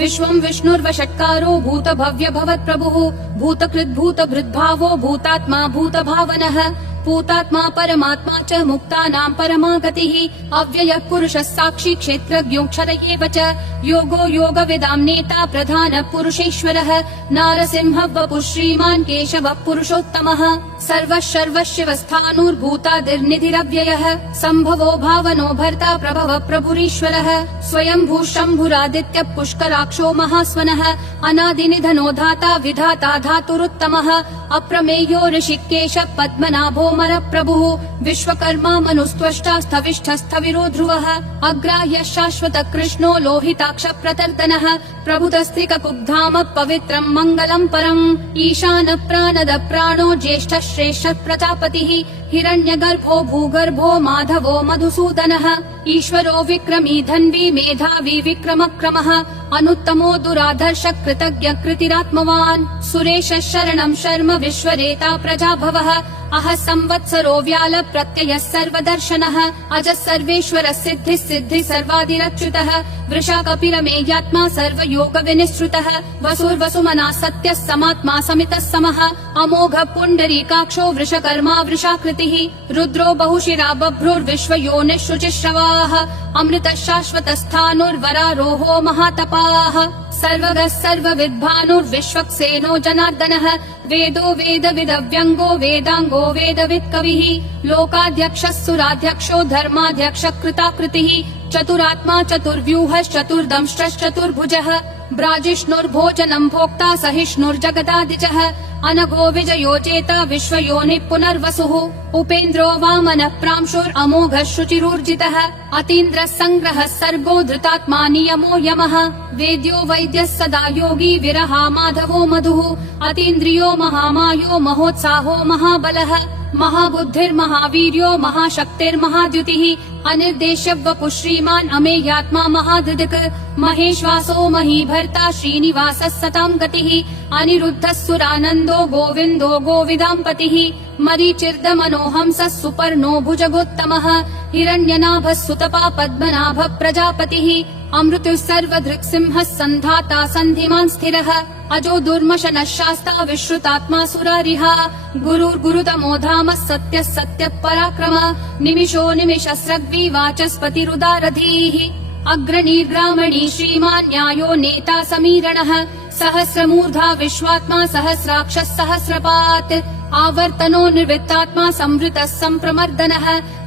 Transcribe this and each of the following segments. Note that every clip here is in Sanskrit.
विश्वं विष्णुर्वषट्कारो भूत भव्य भवत् प्रभुः भूतकृद् भूत भृद्भावो भूतात्मा भूत भावनः भूतात्मा परमात्मा च मुक्तानां परमा गतिः अव्ययः पुरुषः साक्षी क्षेत्रज्ञोऽक्षर एव च योगो योगविदां नेता प्रधानः पुरुषेश्वरः नारसिंहः वपुः श्रीमान् केशवः पुरुषोत्तमः सर्वः सर्वशिवस्थाणुर्भूतादिर्निधिरव्ययः सम्भवो भावनो भर्ता प्रभवः प्रभुरीश्वरः स्वयंभू शम्भुरादित्यः पुष्कराक्षो महास्वनः अनादिनिधनो धाता विधाता धातुरुत्तमः अप्रमेयो ऋषिकेशः पद्मनाभो मरप्रभुः विश्वकर्मा मनुस्त्वष्टा स्थविष्ठस्थविरो ध्रुवः अग्राह्यः शाश्वतः कृष्णो लोहिताक्ष प्रतर्दनः प्रभुतस्त्रिककुब्धाम पवित्रम् मङ्गलम् परम् ईशानः प्राणदः प्राणो ज्येष्ठः श्रेष्ठः प्रजापतिः हिरण्यगर्भो भूगर्भो माधवो मधुसूदनः ईश्वरो विक्रमी धन्वी मेधावी विक्रमक्रमः अनुत्तमो दुराधर्ष कृतज्ञ कृतिरात्मवान् सुरेशः शरणं शर्म विश्वरेता प्रजाभवः अह संवत्सरो व्याल प्रत्ययः सर्वदर्शनः अजः सर्वेश्वरः सिद्धिः सिद्धिः सर्वादिरच्युतः वृषा कपिरमेयात्मा सर्वयोग विनिसृतः वसुर्वसुमना सत्यः समात्मा समितः समः अमोघ पुण्डरीकाक्षो वृषकर्मा वृषाकृतिः रुद्रो बहुशिरा बभ्रुर्विश्वयोनिः शुचिश्रवाः अमृतः शाश्वतस्थाणुर्वरारोहो महातपाः सर्वगः सर्वविद्भानुर्विश्वक्सेनो जनार्दनः वेदो वेदविदव्यङ्गो वेदाङ्गो वेदवित् कविः लोकाध्यक्षः सुराध्यक्षो धर्माध्यक्षः कृताकृतिः चतुरात्मा चतुर्व्यूहश्चतुर्दंष्ट्रश्चतुर्भुजः ब्राजिष्णुर्भोजनम् भोक्ता सहिष्णुर्जगदादिजः अनघो विजयो जेता विश्वयोनिः पुनर्वसुः उपेन्द्रो वामनः प्रांशुरमोघः शुचिरूर्जितः अतीन्द्रः सङ्ग्रहः सर्गो धृतात्मा नियमो यमः वेद्यो वैद्यः सदा योगी विरहा माधवो मधुः अतीन्द्रियो महामायो महोत्साहो महाबलः महाबुद्धिर्महावीर्यो महाशक्तिर्महाद्युतिः अनिर्देश्य वपुः श्रीमान् अमेयात्मा महाधृदिक् महेश्वासो महीभर्ता श्रीनिवासः सतां गतिः अनिरुद्धः सुरानन्दो गोविन्दो गोविदाम्पतिः मरीचिर्दमनोहंसः सुपर्णो भुजगोत्तमः हिरण्यनाभः सुतपा पद्मनाभः प्रजापतिः अमृतुः सर्वधृक्सिंहः सन्धाता सन्धिमान् स्थिरः अजो दुर्मशनः शास्ता विश्रुतात्मा सुरारिहा गुरुर्गुरुतमो धामः सत्यः सत्यः पराक्रमः निमिषो निमिषस्रग्वी वाचस्पतिरुदारधीः अग्रणीर्ग्रामणी श्रीमान् न्यायो नेता समीरणः सहस्रमूर्धा विश्वात्मा सहस्राक्षः सहस्रपात् आवर्तनो निर्वृत्तात्मा संवृतः सम्प्रमर्दनः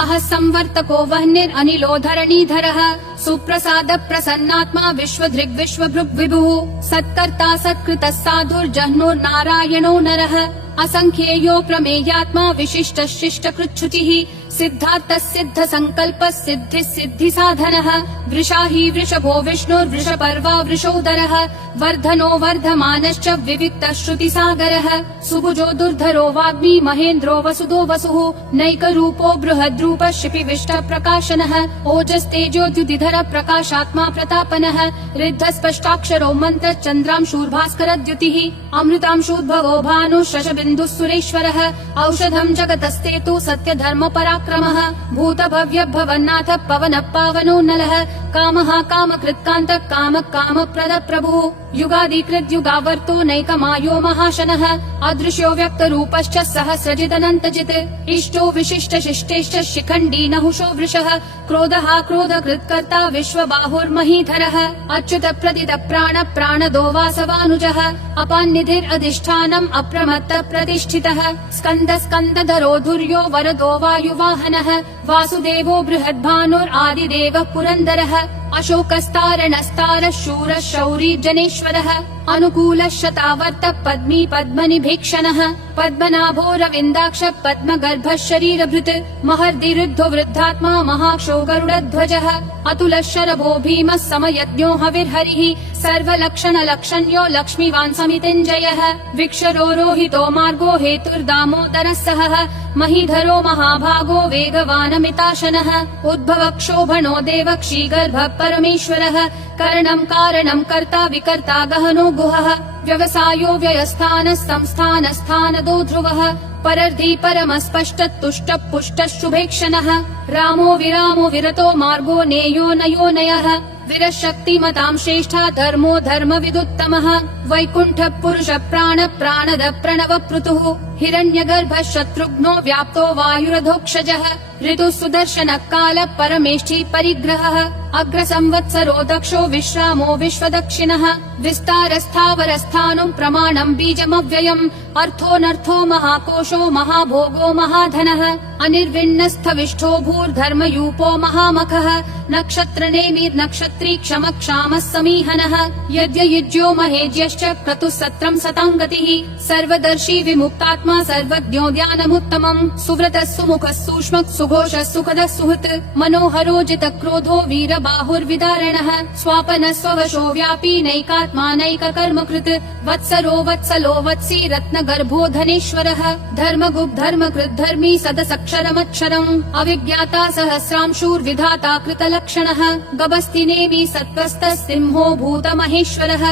अह संवर्तको वह्निरनिलो धरणीधरः सुप्रसाद प्रसन्नात्मा विश्वधृग् विश्वभृग् विभुः सत्कर्ता सत्कृतः साधुर्जह्नुर्नारायणो नरः असंख्येयो प्रमेयात्मा विशिष्टः शिष्टकृच्छुचिः सिद्धार्थः सिद्ध संकल्पः सिद्धिः सिद्धि साधनः वृषाही वृषभो विष्णुर्वृषपर्वा वृषोदरः वर्धनो वर्धमानश्च विविक्तः श्रुतिसागरः सुभुजो दुर्धरो वाग्मी महेन्द्रो वसुदो वसुः नैकरूपो बृहद्रूपः शिपिविष्टः प्रकाशनः ओजस्तेजोद्युतिधर प्रकाशात्मा प्रतापनः ऋद्धस्पष्टाक्षरो मन्त्रः चन्द्रांशूर्भास्करद्युतिः अमृतांशूद्भवो भानुः शशबिन्दुः सुरेश्वरः औषधम् जगतस्तेतु सत्यधर्म पराक्रमः भूतभव्य भवन्नाथ पवनः पावनो नलः कामः कामकृत्कान्तः कामः कामप्रदः प्रभुः युगादिकृत् युगावर्तो नैकमायो महाशनः अदृश्यो व्यक्तरूपश्च सहस्रजिदनन्तजित् इष्टो विशिष्ट शिष्टेश्च शिखण्डी नहुषो वृषः क्रोधः क्रोधकृत्कर्ता विश्वबाहुर्महीधरः अच्युत प्रदित प्राण प्राणदो वासवानुजः अपान्निधिरधिष्ठानम् अप्रमत्त प्रतिष्ठितः स्कन्द स्कन्दधरो धुर्यो वरदो वायुवाहनः वासुदेवो बृहद्भानुरादिदेवः पुरन्दरः अशोकस्तारणस्तारः शूरः शौरी जनेश्वरः अनुकूलः शतावर्तः पद्मी पद्मनिभीक्षणः पद्मनाभो रविन्दाक्ष पद्मगर्भः शरीरभृत् महर्दिरुद्धो वृद्धात्मा महाक्षो गरुडध्वजः अतुलः शरभो भीमः समयज्ञो हविर्हरिः सर्वलक्षणलक्षण्यो लक्ष्मीवान् समितिञ्जयः विक्षरो रोहितो मार्गो हेतुर्दामोदरः सहः महीधरो महाभागो वेगवानमिताशनः उद्भवः क्षोभनो देवक्षीगर्भः परमेश्वरः करणं कारणं कर्ता विकर्ता गहनो गुहः व्यवसायो व्ययस्थानः संस्थानस्थानदो ध्रुवः परर्धि परमस्पष्ट तुष्ट पुष्ट शुभेक्षणः रामो विरामो विरतो मार्गो नेयो नयो नयः विरशक्तिमतां श्रेष्ठा धर्मो धर्म विदुत्तमः वैकुण्ठ पुरुष प्राण प्राणद प्रणव पृतुः हिरण्यगर्भ शत्रुघ्नो व्याप्तो वायुरधोक्षजः ऋतु सुदर्शन काल परमेष्ठी परिग्रहः अग्र संवत्सरो दक्षो विश्रामो विश्वदक्षिणः विस्तारस्थावरस्थानं प्रमाणं बीजमव्ययम् अर्थोऽनर्थो महाकोशो महाभोगो महाधनः अनिर्विण्णस्थविष्ठो भूर्धर्मयूपो महामखः नक्षत्रनेमिर्नक्षत्री क्षम क्षामः समीहनः यज्ञयुज्यो महेज्यश्च क्रतुः सत्रं सतां गतिः सर्वदर्शी विमुक्तात्मा सर्वज्ञो ज्ञानमुत्तमम् सुव्रतः सुमुखः सूक्ष्मः सुघोषः सुखदः सुहृत् मनोहरो जितक्रोधो वीरबाहुर्विदारणः स्वापनः स्ववशो व्यापी नैकात्मा नैककर्मकृत् वत्सरो वत्सलो वत्सी रत्नगर्भो धनेश्वरः धर्मगुप् धर्मकृत् धर्मी सदसक्षरमक्षरम् अविज्ञाता सहस्रांशूर्विधाता कृतलक्षणः गभस्तिनेमि सत्त्वस्तः सिंहो भूतमहेश्वरः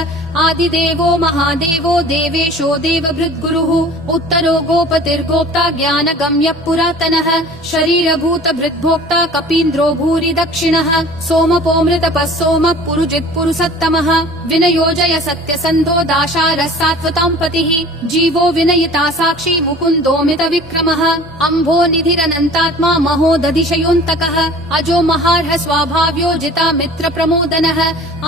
आदिदेवो महादेवो देवेशो देवभृद्गुरुः उत्तरो गोपतिर्गोप्ता ज्ञानगम्यः पुरातनः शरीरभूतभृद्भोक्ता कपीन्द्रो भूरि दक्षिणः सोमपोऽमृतपः सोमः पुरुजित् पुरुषोत्तमः विनयोजय सत्यसन्धो दाशारः सात्वतां पतिः जीवो विनयिता साक्षी मुकुन्दोमित विक्रमः अम्भो निधिरनन्तात्मा महोदधिशयोऽन्तकः अजो महार्ह स्वाभाव्यो जिता मित्र प्रमोदनः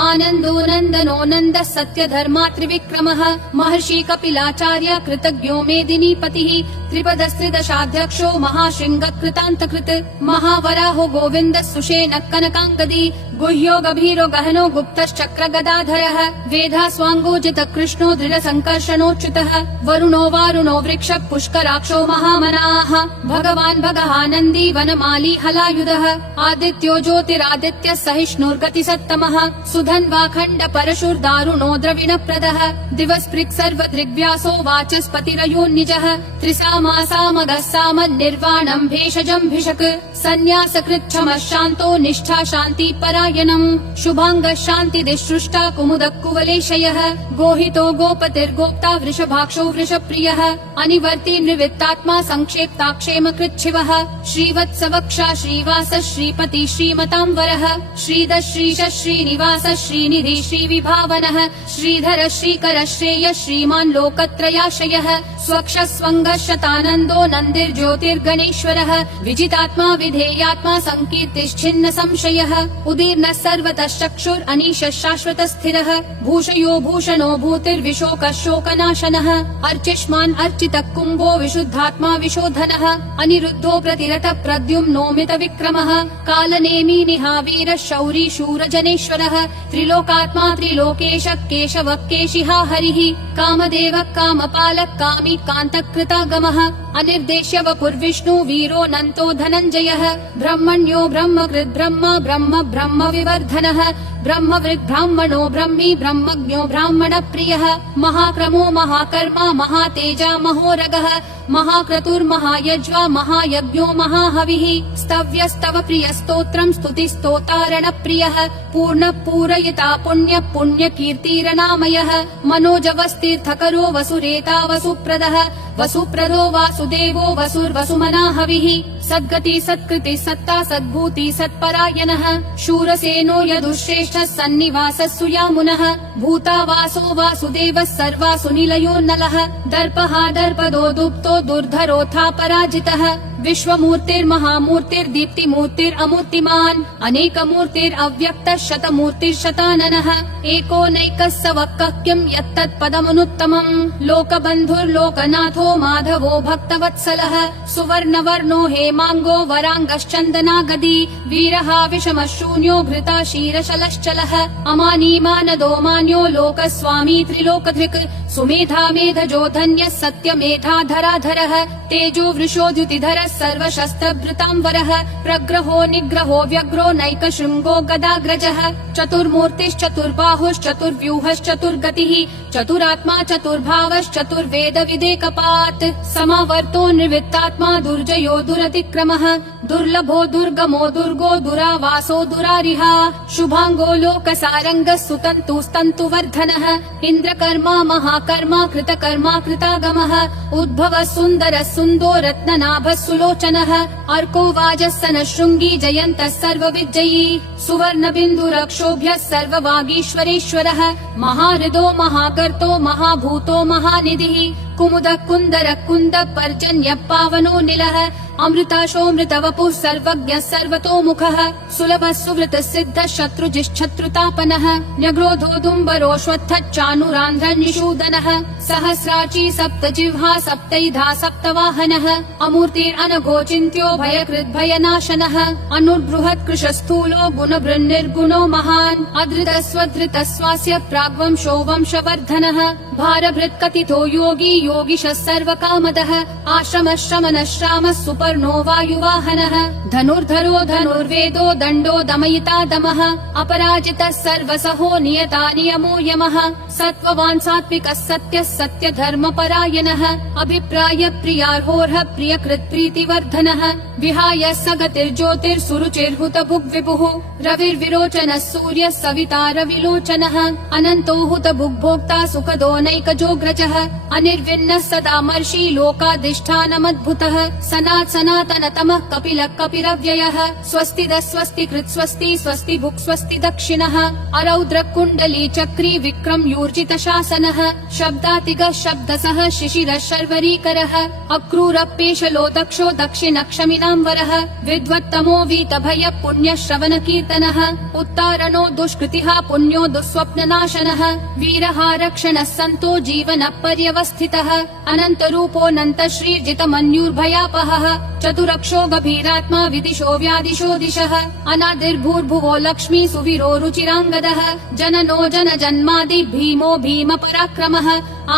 आनन्दो नन्दनो नन्दः सत्य धर्मा त्रिविक्रमः महर्षि कपिलाचार्य कृतज्ञो मेदिनीपतिः त्रिपदस्त्रिदशाध्यक्षो महाशृंग कृतान्तकृत् महावराहो गोविन्द सुषेण कनकाङ्गदी गुह्यो गभीरो गहनो गुप्तश्चक्र गदाधरः वेधा स्वाङ्गोजित कृष्णो दृढ संकर्षणोच्युतः वरुणो वारुणो वृक्ष पुष्कराक्षो महामनाः भगवान् भगहानन्दी वनमाली हलायुधः आदित्यो ज्योतिरादित्य सहिष्णुर्गति सत्तमः सुधन्वाखण्ड परशुर्दारुणो द्रविणप्रदः दिवस्पृक् सर्वदृग्व्यासो वाचस्पतिरयोन्निजः त्रिसामासामगः सामन्निर्वाणम् भेषजम् भिषक् सन्न्यासकृच्छमः शान्तो निष्ठा शान्ति परायणम् शुभाङ्गः शान्तिदिसृष्टा कुमुदः कुवलेशयः गोहितो गोपतिर्गोप्ता वृषभाक्षो वृषप्रियः अनिवर्ति निवृत्तात्मा संक्षेप्ताक्षेम कृच्छिवः श्रीवत्सवक्षा श्रीवास श्रीपति श्रीमताम्बरः श्रीद श्रीश श्रीनिवास श्रीनिधि श्रीविभावनः श्रीधर श्रीकर श्रेय श्रीमान् लोकत्रयाशयः स्वक्ष स्वङ्गः शतानन्दो नन्दिर्ज्योतिर्गणेश्वरः विजितात्मा विधेयात्मा संकीर्तिश्छिन्न संशयः उदीर्णः सर्वतः चक्षुर् अनीशः शाश्वतः स्थिरः भूषयो भूषणो भूतिर्विशोकः शोकनाशनः अर्चिष्मान् अर्चितः कुम्भो विशुद्धात्मा विशोधनः अनिरुद्धो प्रतिरतः प्रद्युम्नोमित विक्रमः कालनेमी निहावीरः शौरी शूरजनेश्वरः त्रिलोकात्मा त्रिलोकेशः केशवः केशिहा हरिः कामदेवः कामपालः कामी कान्तकृतागमः अनिर्देश्य वपुर्विष्णु वीरो नन्तो धनञ्जयः ब्रह्मण्यो ब्रह्मकृत् ब्रह्म ब्रह्म ब्रह्म विवर्धनः ब्रह्मवृद् ब्राह्मणो ब्रह्मी ब्रह्मज्ञो ब्राह्मण प्रियः महाक्रमो महाकर्मा महातेजा महोरगः महाक्रतुर्महायज्वा महायज्ञो महाहविः स्तव्यस्तव प्रियस्तोत्रम् स्तुतिस्तोतारण प्रियः पूर्ण पूरयिता पुण्य पुण्य कीर्तिरनामयः मनोजवस्तीर्थकरो वसुरेता वसुप्रदः वसुप्रदो वासुदेवो वसुर्वसुमना हविः सद्गति सत्कृति सत्ता सद्भूति सत्परायणः शूरसेनो यदुश्रेष्ठः सन्निवासः सुयामुनः भूतावासो वासुदेवः सर्वासु निलयो नलः दर्पः दर्पदो दुप्तो दुर्धरोऽथा पराजितः विश्वमूर्तिर्महामूर्तिर्दीप्तिमूर्तिरमूर्तिमान् अनेकमूर्तिरव्यक्तः शतमूर्तिर्शताननः एको नैकः स वक्कः किम् यत्तत्पदमनुत्तमम् लोकबन्धुर्लोकनाथो माधवो भक्तवत्सलः सुवर्णवर्णो हेमाङ्गो वराङ्गश्चन्दनागदी वीरः विषमः शून्यो घृता क्षीरशलश्चलः अमानीमानदो मान्यो लोकस्वामी त्रिलोकधृक् सुमेधा मेधजो धन्यः सत्यमेधाधराधरः तेजो वृषो द्युतिधरः सर्वशस्त्रभृताम्बरः प्रग्रहो निग्रहो व्यग्रो नैकशृङ्गो गदाग्रजः चतुर्मूर्तिश्चतुर्बाहुश्चतुर्व्यूहश्चतुर्गतिः चतुरात्मा चतुर्भावश्चतुर्वेद विदेकपात् समावर्तो निर्वृत्तात्मा दुर्जयो दुरति विक्रमः दुर्लभो दुर्गमो दुर्गो दुरावासो दुरारिहा शुभांगो लोकसारंगः सुतन्तुस्तन्तुवर्धनः इन्द्रकर्मा महाकर्मा कृतकर्मा कृतागमः उद्भवः सुन्दरः सुन्दो रत्ननाभः सुलोचनः अर्को वाजस्सनः शृङ्गी जयन्तः सर्वविजयी सुवर्णबिन्दुरक्षोभ्यः सर्ववागीश्वरेश्वरः महाहृदो महाकर्तो महाभूतो महानिधिः कुमुदः कुन्दरः कुन्दः पर्जन्यः पावनो निलः अमृताशोऽमृतवपुः सर्वज्ञः सर्वतोमुखः सुलभः सुवृतः सिद्धः शत्रुजिश्शत्रुतापनः न्यग्रोधोदुम्बरोऽश्वत्थः चाणूरान्ध्रनिषूदनः सहस्राची सप्तजिह्वा सप्तैधा सप्तवाहनः अमूर्तिरनघोचिन्त्यो भयकृद्भयनाशनः अनुर्बृहत्कृशस्थूलो गुणभृन्निर्गुणो महान् अधृतस्वधृतस्वास्य प्राग्वंशो वंशवर्धनः भारभृत्कथितो योगी योगिशः सर्वकामदः आश्रमः श्रमणः श्रामः सुपर्णो वायुवाहनः धनुर्धरो धनुर्वेदो दण्डो दमयिता दमः अपराजितः सर्वसहो नियता नियमो यमः सत्त्ववान् सात्विकः सत्यः सत्यधर्मपरायणः अभिप्राय प्रियार्होर्ह प्रियकृत् प्रीतिवर्धनः विहाय सगतिर्ज्योतिर्सुरुचिर्हुतभुग्विभुः रविर्विरोचनः सूर्यः सविता रविलोचनः अनन्तो हुतभुग्भोक्ता सुखदो नैकजोग्रजः अनिर्विन्नः सदा मर्षि लोकाधिष्ठानमद्भुतः सनातनतमः कपिलः कपिरव्ययः स्वस्तिदः स्वस्तिकृत् स्वस्ति स्वस्ति भुक् स्वस्ति दक्षिणः अरौद्रः कुण्डली चक्री विक्रम यूर्जित शासनः शब्दातिगः शब्दसः शिशिरः शर्वरीकरः अक्रूरपेशलो दक्षो दक्षिणक्षमिनाम्बरः विद्वत्तमो वीतभयः पुण्यः श्रवणकीर्तनः उत्तारणो दुष्कृतिः पुण्यो दुःस्वप्ननाशनः वीरः रक्षणः सन्तो जीवनः पर्यवस्थितः अनन्तरूपोऽनन्त श्रीर्जितमन्युर्भयापहः चतुरक्षो गभीरात्मा विदिशो व्यादिशो दिशः अनादिर्भूर्भुवो लक्ष्मी सुवीरो रुचिराङ्गदः जननो जनजन्मादि भीमो भीम पराक्रमः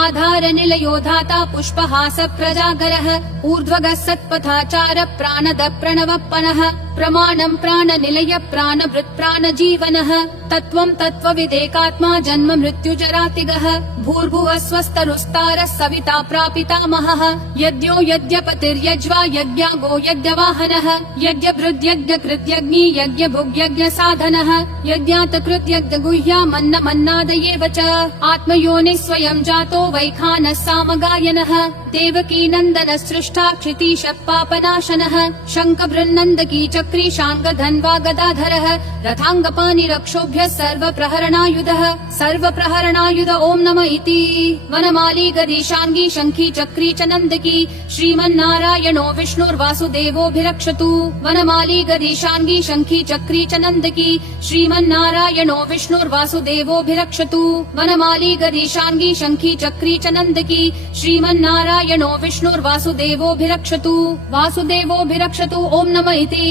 आधार निलयो धाता पुष्पहास प्रजागरः ऊर्ध्वगः सत्पथाचार प्राणद प्रणवप्पनः प्रमाणं प्राणनिलय प्राणभृत् प्राणजीवनः तत्त्वं तत्त्वविदेकात्मा जन्म मृत्युजरातिगः भूर्भुवः स्वस्तरुस्तारः सविता प्रापितामहः यज्ञो यज्ञपतिर्यज्वा यज्ञागो यज्ञवाहनः यज्ञभृद्यज्ञकृत्यग्नि यज्ञभुग्यज्ञसाधनः यज्ञातकृत्यज्ञगुह्यामन्नमन्नादयेव च आत्मयोनिः स्वयं जातो वैखानः सामगायनः देवकी नन्दनः सृष्टा क्षितीशः पापनाशनः शङ्खबृन्नन्दकी चक्री शाङ्गधन्वा गदाधरः रथाङ्गपाणिरक्षोभ्यः सर्वप्रहरणायुध ॐ नमः इति वनमाली गदीशाङ्गी शङ्खी चक्री च नन्दकी श्रीमन्नारायणो विष्णुर्वासुदेवोऽभिरक्षतु वनमाली गदीशाङ्गी शङ्खी चक्री च नन्दकी श्रीमन्नारायणो विष्णुर्वासुदेवोऽभिरक्षतु वनमाली गदीशाङ्गी शङ्खी चक्री च नन्दकी श्रीमन्नारायणो विष्णुर्वासुदेवोऽभिरक्षतु वासुदेवोऽभिरक्षतु ॐ नमः इति